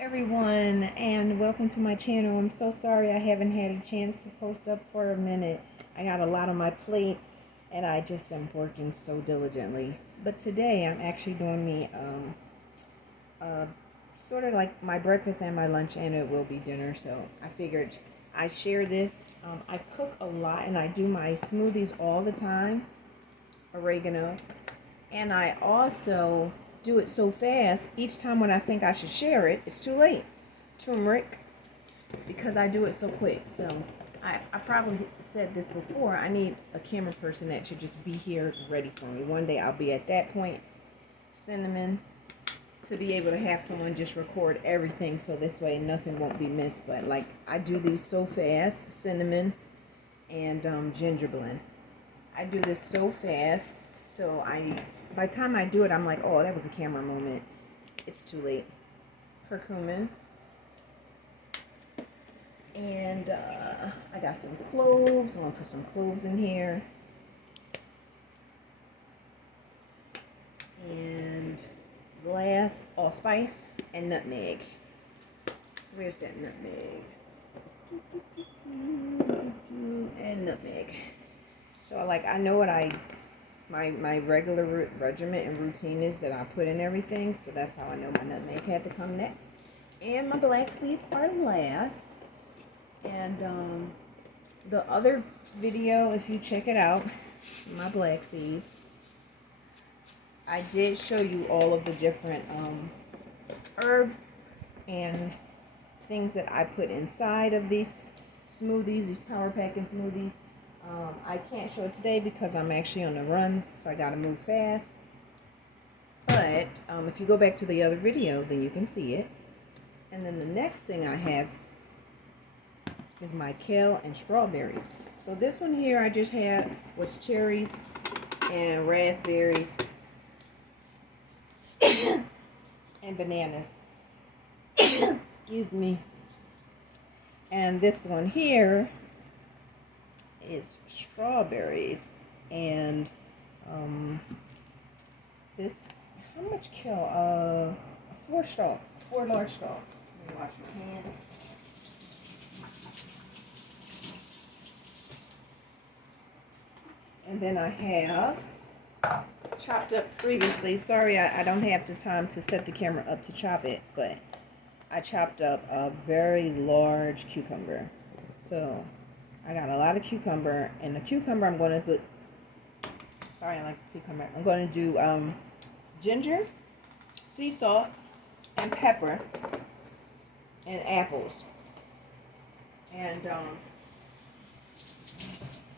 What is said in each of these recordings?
Everyone, and welcome to my channel. I'm so sorry I haven't had a chance to post up for a minute. I got a lot on my plate and I just am working so diligently. But today I'm actually doing me uh, sort of like my breakfast and my lunch, and it will be dinner. So I figured I share this. I cook a lot and I do my smoothies all the time, oregano, and I also do it so fast each time when I think I should share it, it's too late. Turmeric, because I do it so quick. So I probably said this before. I need a camera person that should just be here ready for me. One day I'll be at that point. Cinnamon, to be able to have someone just record everything so this way nothing won't be missed. But like I do these so fast. Cinnamon and ginger blend. I do this so fast, so by the time I do it, I'm like, oh, that was a camera moment. It's too late. Curcumin. And I got some cloves. I'm going to put some cloves in here. And glass allspice and nutmeg. Where's that nutmeg? And nutmeg. So I know what my regular regimen and routine is that I put in everything. So that's how I know my nutmeg had to come next. And my black seeds are last. And the other video, if you check it out, my black seeds, I did show you all of the different herbs and things that I put inside of these smoothies, these power packing smoothies. I can't show it today because I'm actually on the run, so I gotta move fast. But if you go back to the other video, then you can see it. And then the next thing I have is my kale and strawberries. So this one here I just had was cherries and raspberries and bananas. Excuse me. And this one here is strawberries and this, how much kale? 4 stalks, 4 large stalks. Let me wash my hands. And then I have chopped up previously. Sorry, I don't have the time to set the camera up to chop it, but I chopped up a very large cucumber. So I got a lot of cucumber, and the cucumber I'm going to put, sorry, I like cucumber. I'm going to do ginger, sea salt, and pepper, and apples. And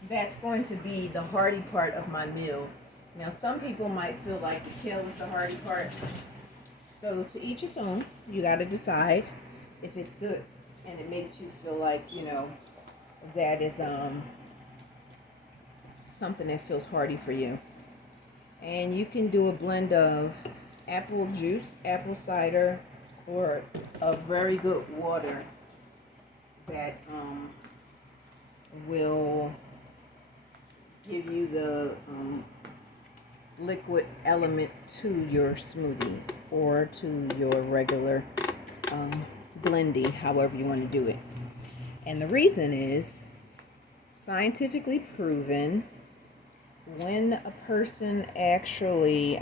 that's going to be the hearty part of my meal. Now, some people might feel like the kale is the hearty part. So to each his own. You got to decide if it's good and it makes you feel like, that is something that feels hearty for you. And you can do a blend of apple juice, apple cider, or a very good water that will give you the liquid element to your smoothie or to your regular blendy, however you want to do it. And the reason is scientifically proven, when a person actually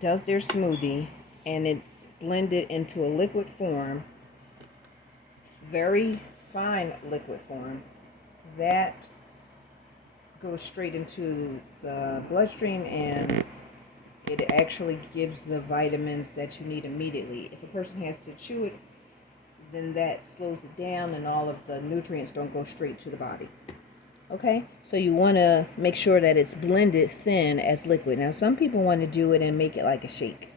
does their smoothie and it's blended into a liquid form, very fine liquid form, that goes straight into the bloodstream and it actually gives the vitamins that you need immediately. If a person has to chew it, then that slows it down and all of the nutrients don't go straight to the body. Okay, so you want to make sure that it's blended thin as liquid. Now, some people want to do it and make it like a shake.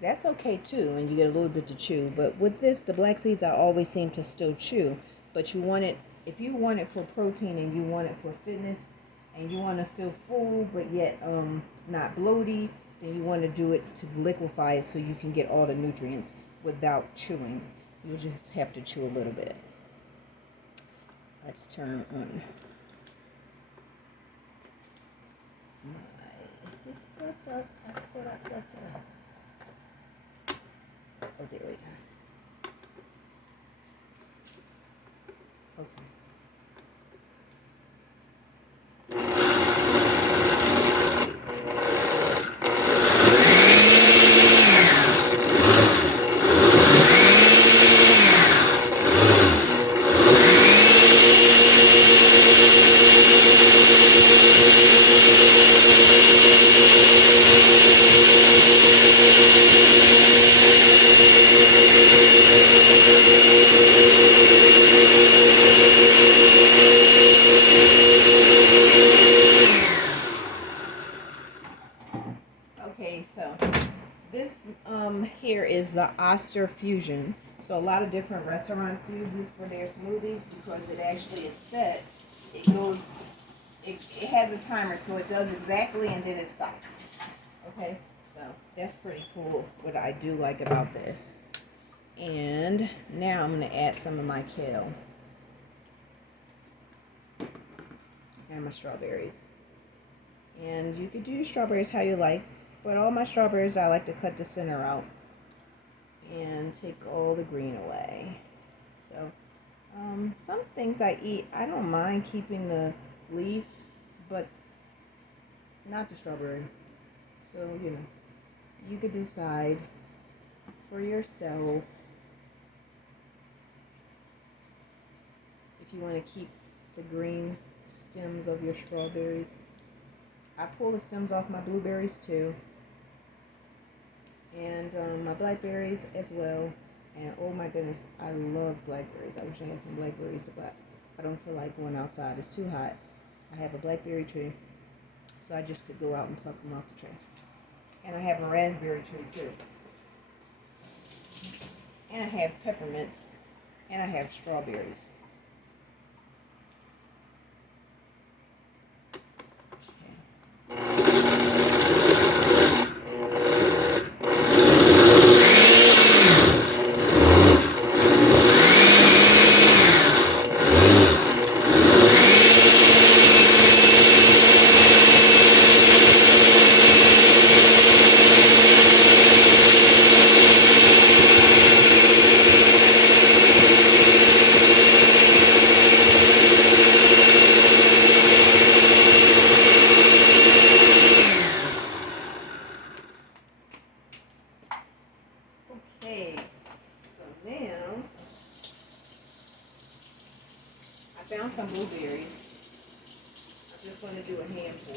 That's okay too, and you get a little bit to chew. But with this, the black seeds, I always seem to still chew. But you want it, if you want it for protein and you want it for fitness, and you want to feel full but yet not bloaty, then you want to do it to liquefy it so you can get all the nutrients without chewing. You'll just have to chew a little bit. Let's turn on. Is this plugged up? I thought I plugged it up. Oh, there we go. Okay. Okay, so this here is the Oyster Fusion. So a lot of different restaurants use this for their smoothies because it actually is set. It goes, it has a timer, so it does exactly and then it stops. Okay, so that's pretty cool. What I do like about this. And now I'm gonna add some of my kale and my strawberries. And you could do your strawberries how you like, but all my strawberries I like to cut the center out and take all the green away. So some things I eat, I don't mind keeping the leaf, but not the strawberry. So, you know, you could decide for yourself if you want to keep the green stems of your strawberries. I pull the stems off my blueberries too, and my blackberries as well. And oh my goodness, I love blackberries. I wish I had some blackberries, but I don't feel like going outside. It's too hot. I have a blackberry tree, so I just could go out and pluck them off the tree. And I have a raspberry tree too. And I have peppermints, and I have strawberries. Okay, so now I found some blueberries. I just want to do a handful.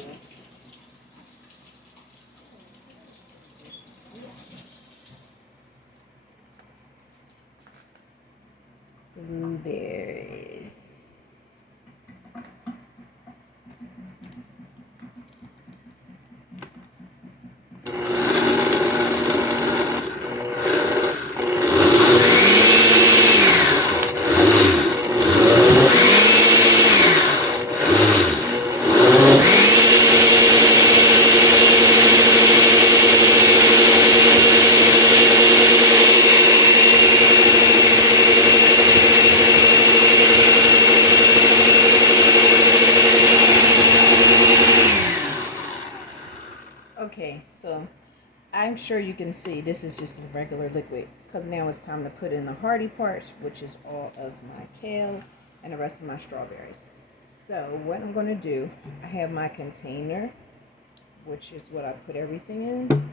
Blueberries. Okay, so I'm sure you can see this is just a regular liquid because now it's time to put in the hardy parts, which is all of my kale and the rest of my strawberries. So what I'm going to do, I have my container, which is what I put everything in,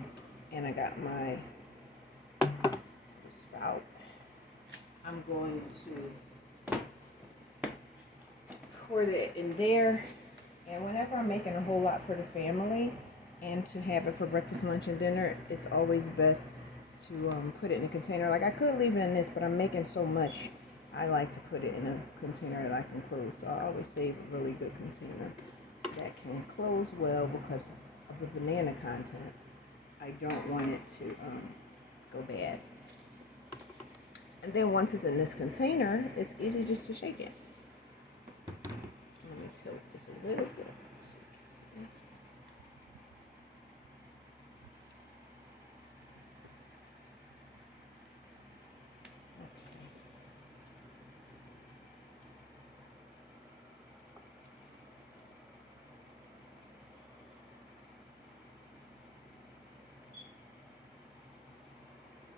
and I got my spout. I'm going to pour that in there, and whenever I'm making a whole lot for the family and to have it for breakfast, lunch, and dinner, it's always best to put it in a container. Like I could leave it in this, but I'm making so much, I like to put it in a container that I can close. So I always save a really good container that can close well because of the banana content. I don't want it to go bad. And then once it's in this container, it's easy just to shake it. Let me tilt this a little bit so you can see.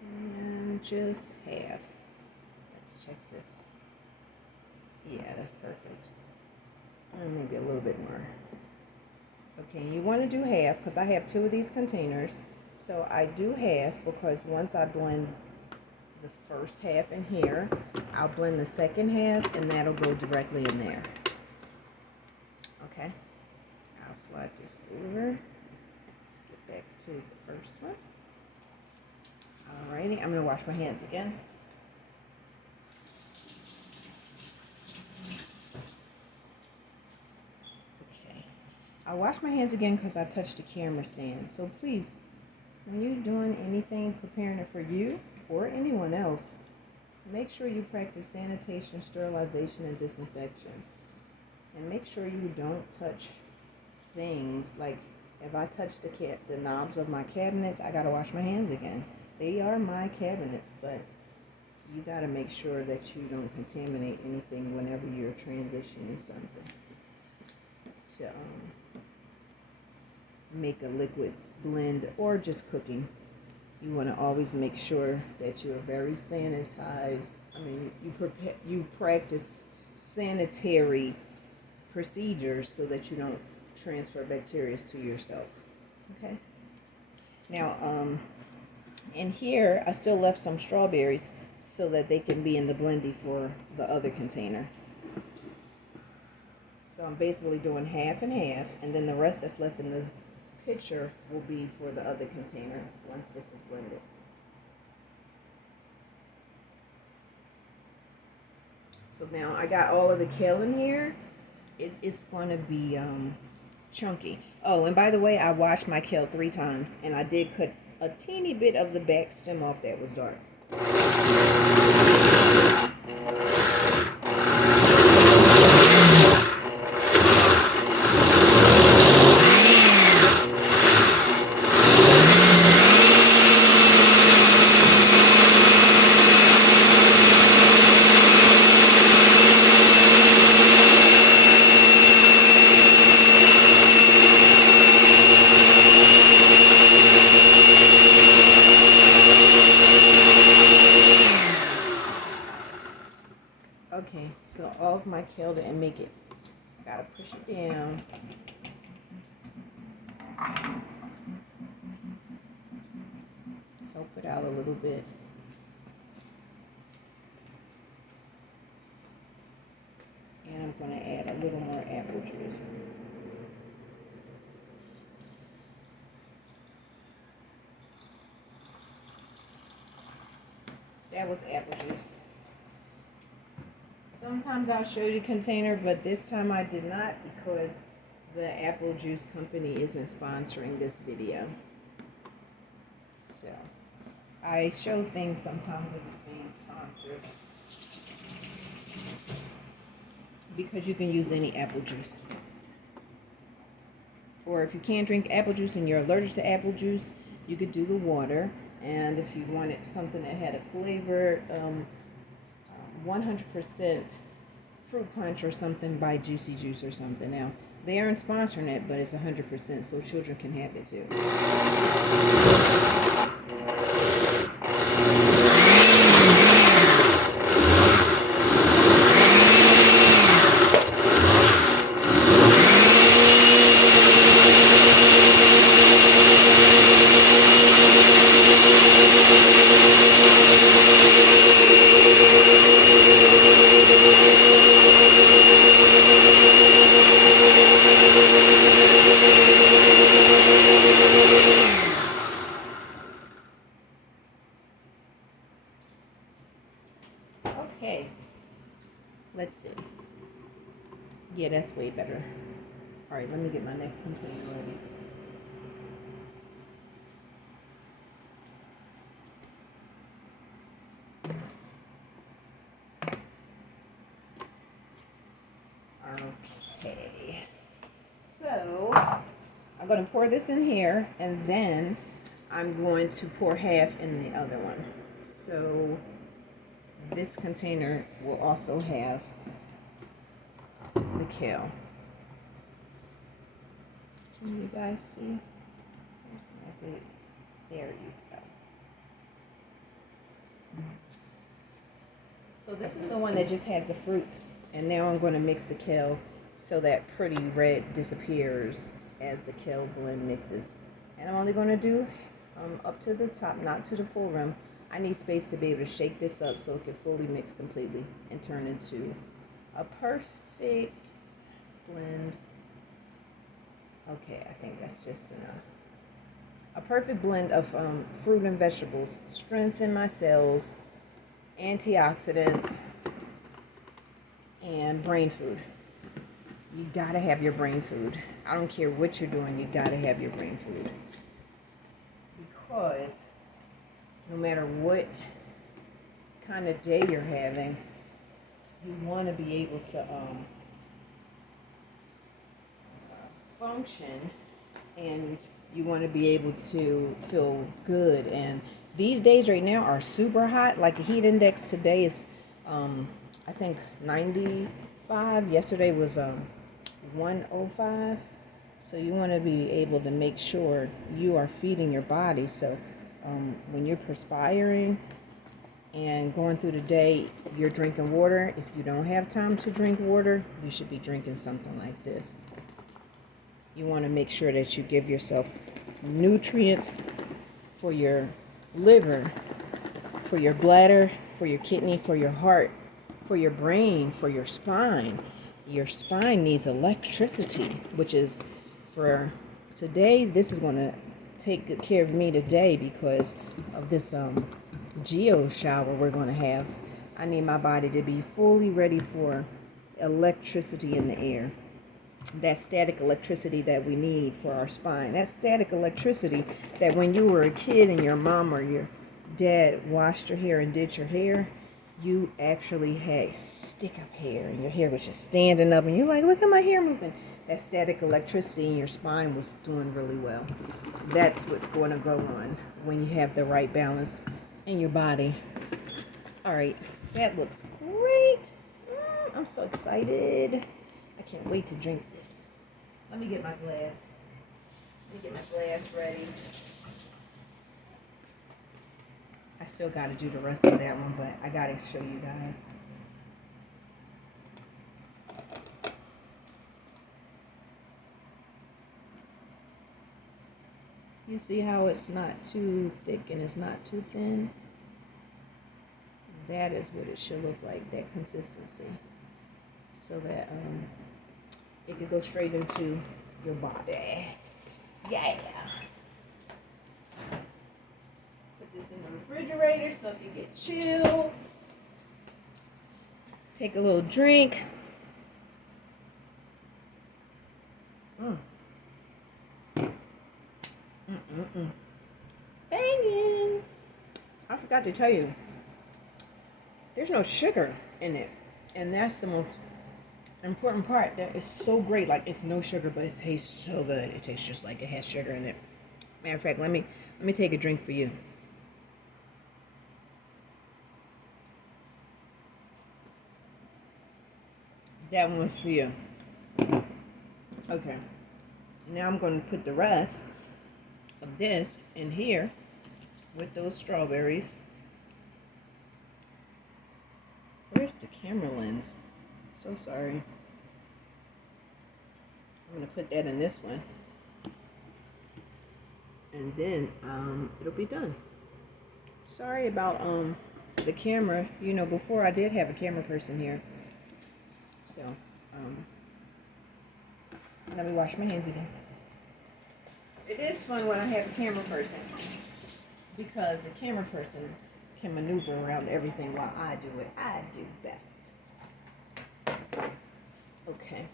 And just half. Let's check this. Yeah, that's perfect. Maybe a little bit more. Okay, you want to do half because I have 2 of these containers. So I do half because once I blend the first half in here, I'll blend the second half and that'll go directly in there. Okay, I'll slide this over. Let's get back to the first one. Alrighty, I'm going to wash my hands again. Okay, I wash my hands again because I touched the camera stand. So please, when you're doing anything, preparing it for you or anyone else, make sure you practice sanitation, sterilization, and disinfection. And make sure you don't touch things like if I touch the knobs of my cabinets, I gotta wash my hands again. They are my cabinets, but you gotta make sure that you don't contaminate anything whenever you're transitioning something to make a liquid blend or just cooking. You want to always make sure that you're very sanitized. I mean, you practice sanitary procedures so that you don't transfer bacteria to yourself. Okay. Now, in here, I still left some strawberries so that they can be in the blendy for the other container. So I'm basically doing half and half, and then the rest that's left in the pitcher will be for the other container once this is blended. So now I got all of the kale in here. It is going to be chunky. Oh, and by the way, I washed my kale 3 times, and I did cut a teeny bit of the back stem off that was dark. Okay, so all of my kale didn't make it. Gotta push it down. Help it out a little bit. And I'm gonna add a little more apple juice. That was apple juice. Sometimes I'll show you the container, but this time I did not because the apple juice company isn't sponsoring this video. So I show things sometimes if it's being sponsored because you can use any apple juice. Or if you can't drink apple juice and you're allergic to apple juice, you could do the water. And if you wanted something that had a flavor, 100% fruit punch or something by Juicy Juice or something. Now, they aren't sponsoring it, but it's 100%, so children can have it too. Okay, let's see. Yeah, that's way better. All right, let me get my next container ready. Okay, so I'm going to pour this in here, and then I'm going to pour half in the other one. So this container will also have the kale. Can you guys see? There you go. So this is the one that just had the fruits. And now I'm going to mix the kale so that pretty red disappears as the kale blend mixes. And I'm only going to do up to the top, not to the full rim. I need space to be able to shake this up so it can fully mix completely and turn into a perfect blend. Okay, I think that's just enough. A perfect blend of fruit and vegetables, strengthen my cells, antioxidants, and brain food. You gotta have your brain food. I don't care what you're doing, you gotta have your brain food. Because no matter what kind of day you're having, you want to be able to function, and you want to be able to feel good. And these days right now are super hot. Like the heat index today is I think 95. Yesterday was 105. So you want to be able to make sure you are feeding your body. So when you're perspiring and going through the day, you're drinking water. If you don't have time to drink water, you should be drinking something like this. You want to make sure that you give yourself nutrients for your liver, for your bladder, for your kidney, for your heart, for your brain, for your spine. Your spine needs electricity, which is for today. This is going to take good care of me today because of this geo shower we're going to have. I need my body to be fully ready for electricity in the air. That static electricity that we need for our spine. That static electricity that when you were a kid and your mom or your dad washed your hair and did your hair, you actually had stick up hair and your hair was just standing up and you're like, look at my hair moving. That static electricity in your spine was doing really well. That's what's going to go on when you have the right balance in your body. All right, that looks great. I'm so excited. I can't wait to drink this. Let me get my glass. Let me get my glass ready. I still got to do the rest of that one, but I got to show you guys. You see how it's not too thick and it's not too thin? That is what it should look like, that consistency. So that it could go straight into your body. Yeah. Put this in the refrigerator so it can get chilled. Take a little drink. Banging. I forgot to tell you, there's no sugar in it. And that's the most important part. That is so great. Like, it's no sugar, but it tastes so good. It tastes just like it has sugar in it. Matter of fact, let me take a drink for you. That one was for you. Okay. Now I'm going to put the rest of this in here with those strawberries. Where's the camera lens? So sorry. I'm going to put that in this one. And then it'll be done. Sorry about the camera. You know, before I did have a camera person here. So, let me wash my hands again. It is fun when I have a camera person because the camera person can maneuver around everything while I do it. I do best. Okay.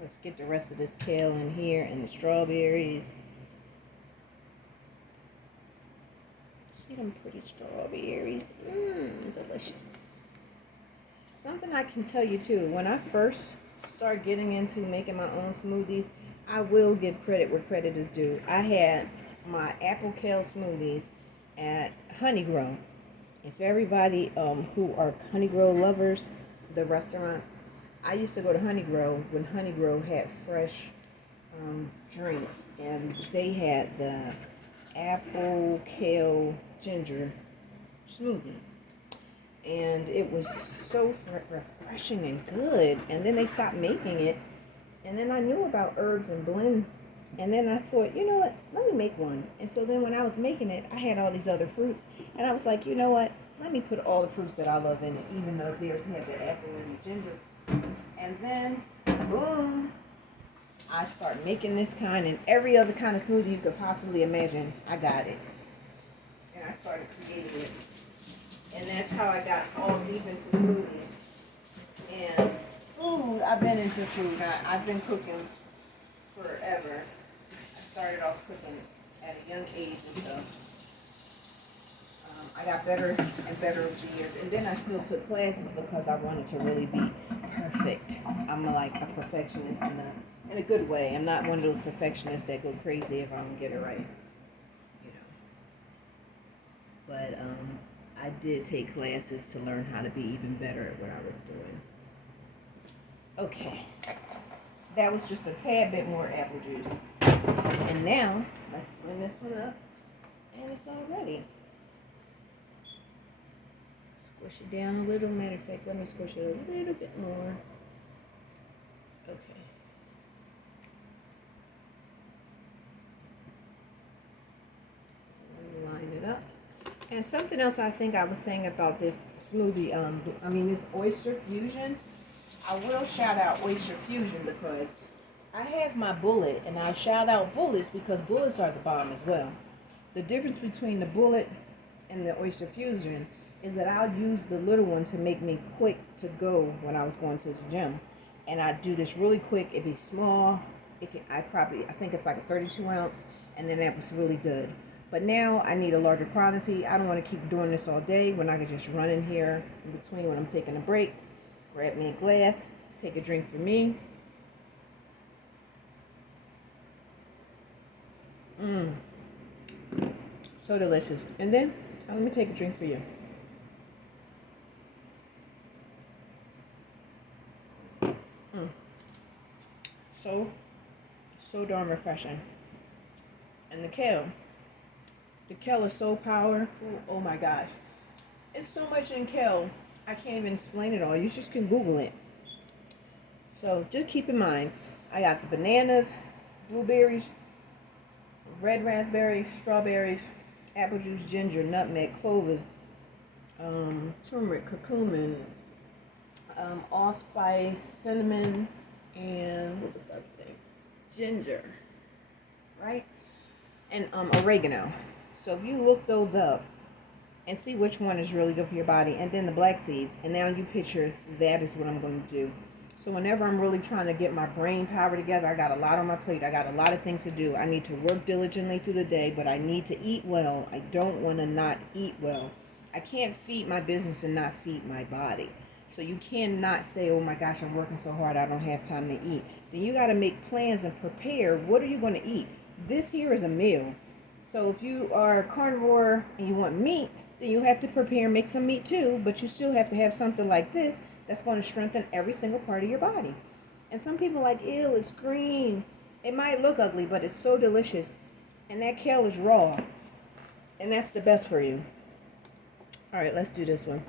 Let's get the rest of this kale in here and the strawberries. See them pretty strawberries? Delicious. Something I can tell you too, when I first start getting into making my own smoothies, I will give credit where credit is due. I had my apple kale smoothies at Honey Grow. If everybody who are Honey Grow lovers, the restaurant, I used to go to Honey Grow when Honey Grow had fresh drinks, and they had the apple kale ginger smoothie. and it was so refreshing and good. And then they stopped making it, and then I knew about herbs and blends, and then I thought, you know what, let me make one. And so then when I was making it, I had all these other fruits, and I was like, you know what, let me put all the fruits that I love in it, even though theirs had the apple and the ginger. And then boom, I started making this kind and every other kind of smoothie you could possibly imagine. I got it, and I started creating it. And that's how I got all deep into smoothies. And food, I've been into food. I've been cooking forever. I started off cooking at a young age, and so I got better and better with the years. And then I still took classes because I wanted to really be perfect. I'm like a perfectionist in a good way. I'm not one of those perfectionists that go crazy if I don't get it right, you know. But I did take classes to learn how to be even better at what I was doing. Okay, that was just a tad bit more apple juice. And now, let's blend this one up, and it's all ready. Squish it down a little. Matter of fact, let me squish it a little bit more. Okay. Let me line it up. And something else I think I was saying about this smoothie, this oyster fusion. I will shout out oyster fusion because I have my bullet, and I'll shout out bullets because bullets are the bomb as well. The difference between the bullet and the oyster fusion is that I'll use the little one to make me quick to go when I was going to the gym. And I do this really quick. It'd be small. I think it's like a 32 ounce, and then that was really good. But now I need a larger quantity. I don't want to keep doing this all day when I can just run in here in between when I'm taking a break, grab me a glass, take a drink for me. So delicious. And then let me take a drink for you. So darn refreshing. And the kale is so powerful. Oh my gosh, it's so much in kale, I can't even explain it all. You just can Google it. So just keep in mind, I got the bananas, blueberries, red raspberries, strawberries, apple juice, ginger, nutmeg, cloves, turmeric, curcumin, allspice, cinnamon, and what was the other thing? Ginger, right? And oregano. So if you look those up and see which one is really good for your body, and then the black seeds, and now you picture that is what I'm going to do. So whenever I'm really trying to get my brain power together, I got a lot on my plate. I got a lot of things to do. I need to work diligently through the day, but I need to eat well. I don't want to not eat well. I can't feed my business and not feed my body. So you cannot say, oh my gosh, I'm working so hard, I don't have time to eat. Then you got to make plans and prepare. What are you going to eat? This here is a meal. So if you are a carnivore and you want meat, then you have to prepare and make some meat too, but you still have to have something like this that's going to strengthen every single part of your body. And some people are like, ew, it's green. It might look ugly, but it's so delicious. And that kale is raw. And that's the best for you. All right, let's do this one.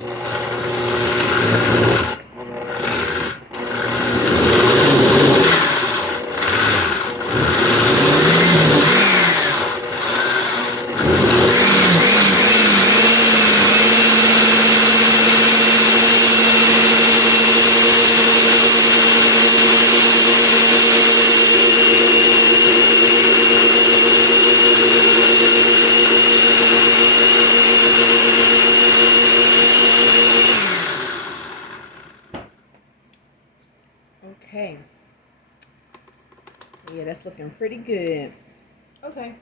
Okay. Yeah, that's looking pretty good. Okay.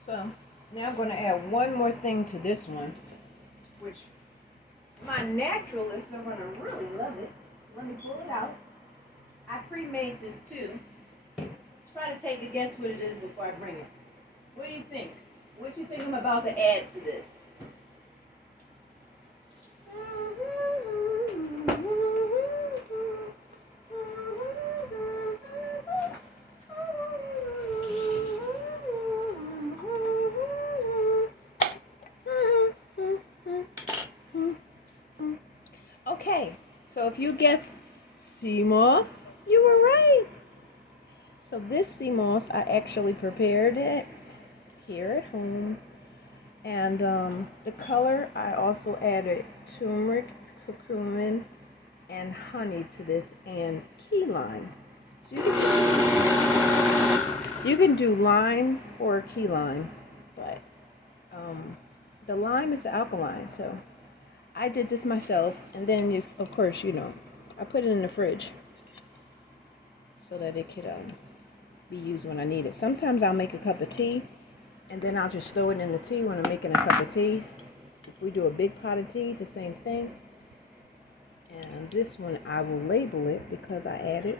So now I'm going to add one more thing to this one, which my naturalists are going to really love it. Let me pull it out. I pre-made this too. Try to take a guess what it is before I bring it. What do you think? What do you think I'm about to add to this? Okay, so if you guessed sea moss, you were right. So this sea moss, I actually prepared it here at home. And the color, I also added turmeric, curcumin, and honey to this, and key lime. So you can do lime or key lime, but the lime is alkaline, so I did this myself. And then, of course, I put it in the fridge so that it could be used when I need it. Sometimes I'll make a cup of tea, and then I'll just throw it in the tea when I'm making a cup of tea. If we do a big pot of tea, the same thing. And this one, I will label it because I added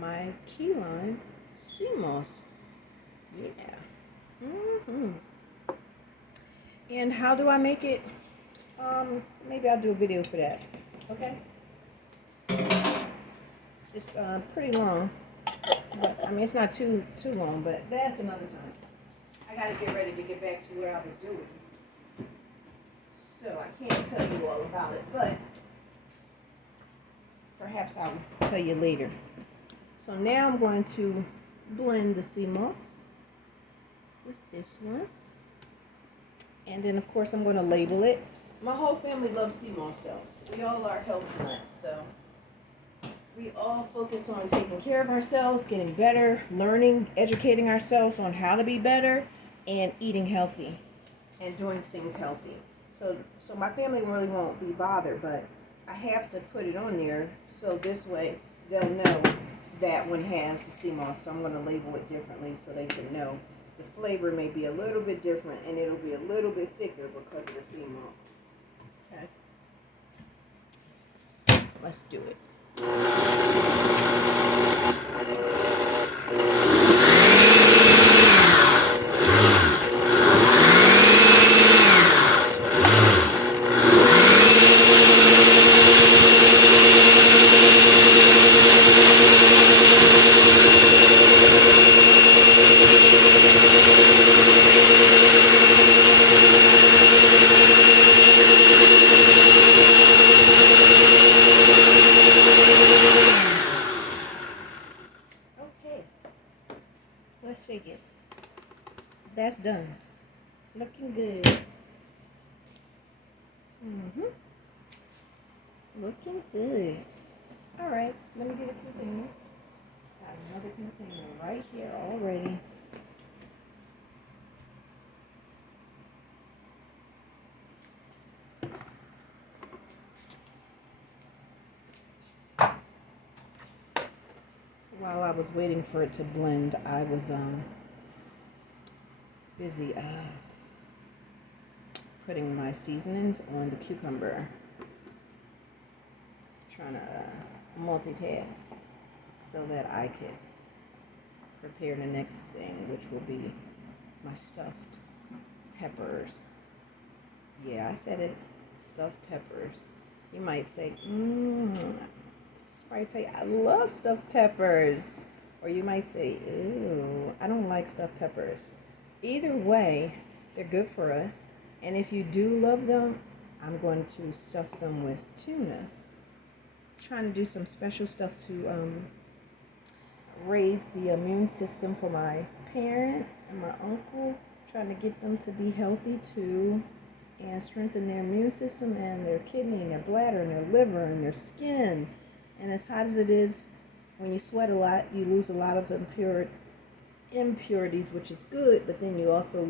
my key lime sea moss. Yeah. And how do I make it? Maybe I'll do a video for that. Okay. It's pretty long, but I mean it's not too long. But that's another time. I gotta get ready to get back to what I was doing, so I can't tell you all about it. But perhaps I'll tell you later. So now I'm going to blend the sea moss with this one. And then, of course, I'm going to label it. My whole family loves sea moss, so we all are health nuts. So we all focused on taking care of ourselves, getting better, learning, educating ourselves on how to be better, and eating healthy and doing things healthy. So my family really won't be bothered, but I have to put it on there so this way they'll know that one has the sea moss. So I'm going to label it differently so they can know. The flavor may be a little bit different, and it'll be a little bit thicker because of the sea moss. Okay. Let's do it. Let's shake it. That's done. Looking good. Looking good. All right, let me get a container. Got another container right here already. While I was waiting for it to blend, I was busy putting my seasonings on the cucumber. Trying to multitask so that I could prepare the next thing, which will be my stuffed peppers. Yeah, I said it. Stuffed peppers. You might say, I love stuffed peppers. Or you might say, ew, I don't like stuffed peppers. Either way, they're good for us. And if you do love them, I'm going to stuff them with tuna. Trying to do some special stuff to raise the immune system for my parents and my uncle. Trying to get them to be healthy too. And strengthen their immune system and their kidney and their bladder and their liver and their skin. And as hot as it is, when you sweat a lot, you lose a lot of impurities, which is good, but then you also,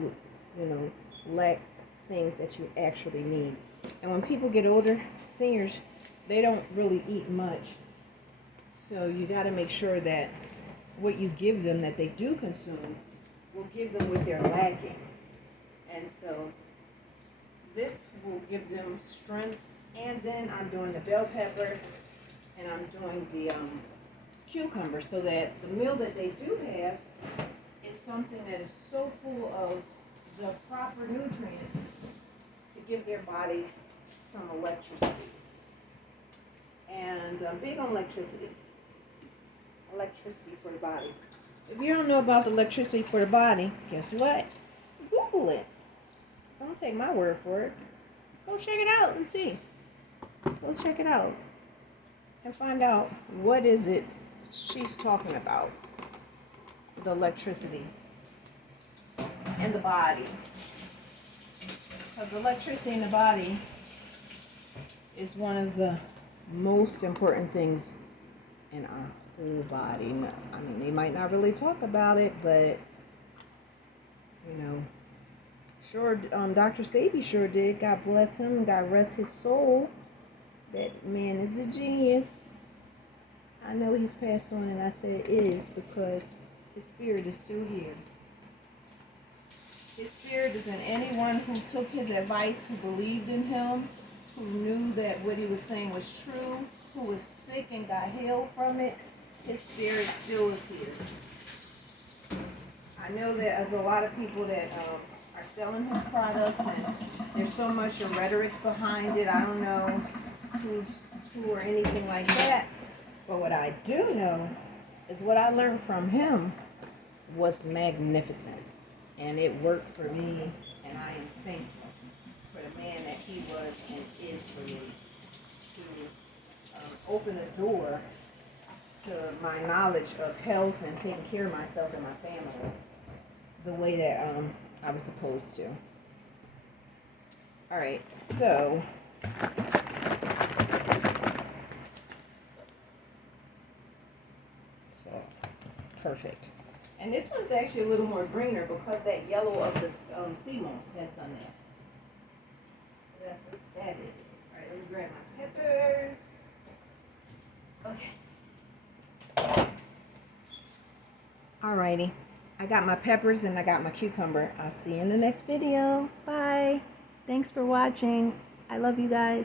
lack things that you actually need. And when people get older, seniors, they don't really eat much. So you got to make sure that what you give them that they do consume will give them what they're lacking. And so this will give them strength. And then I'm doing the bell pepper and I'm doing the cucumber so that the meal that they do have is something that is so full of the proper nutrients to give their body some electricity. And I'm big on electricity for the body. If you don't know about the electricity for the body, guess what? Google it. Don't take my word for it. Go check it out and see. Go check it out and find out what is it she's talking about. The electricity in the body. Because electricity in the body is one of the most important things in our whole body. I mean, they might not really talk about it, but you know, sure, Dr. Sabi sure did. God bless him. God rest his soul. That man is a genius. I know he's passed on, and I said is because his spirit is still here. His spirit is in anyone who took his advice, who believed in him, who knew that what he was saying was true, who was sick and got healed from it. His spirit still is here. I know that there's a lot of people that are selling his products, and there's so much rhetoric behind it. I don't know who or anything like that. But what I do know is what I learned from him was magnificent. And it worked for me, and I am thankful for the man that he was and is for me to open the door to my knowledge of health and taking care of myself and my family the way that I was supposed to. All right, so perfect. And this one's actually a little more greener because that yellow of the sea moss has done that. So that's what that is. All right, let me grab my peppers. Okay. Alrighty. I got my peppers and I got my cucumber. I'll see you in the next video. Bye. Thanks for watching. I love you guys.